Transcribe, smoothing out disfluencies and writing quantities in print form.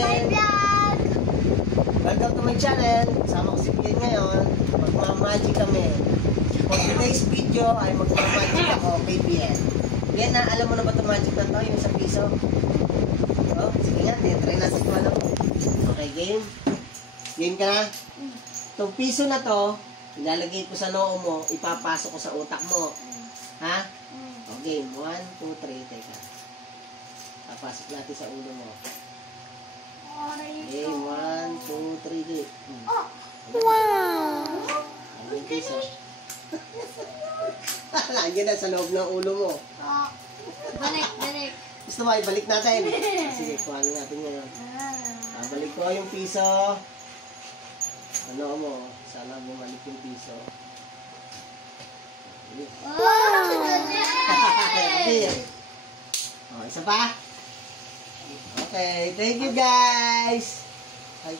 again. Welcome to my channel. Kasama ko si Pian ngayon. Magmamagic kami. For today's video ay magmamagic ako kay Pian. Pian, na alam mo na ba ito magic na to? Yung isang piso? Oh, sige nga, try natin kung ano. Okay, game? Game ka na? Itong piso na to, ilalagay ko sa noo mo, ipapasok ko sa utak mo. Ha? Okay, 1, 2, 3, teka. Papasok natin sa ulo mo. Okay, 1, 2, 3, go. Wow! Ano yung piso? Nandiyan na sa loob ng ulo mo. Balik. Gusto mo, ibalik natin. Sige, kuhanin natin ngayon. Balik ko yung piso. Ano mo, sana bumalik yung piso. Oh, isa pa? Okay, thank you guys! Ay.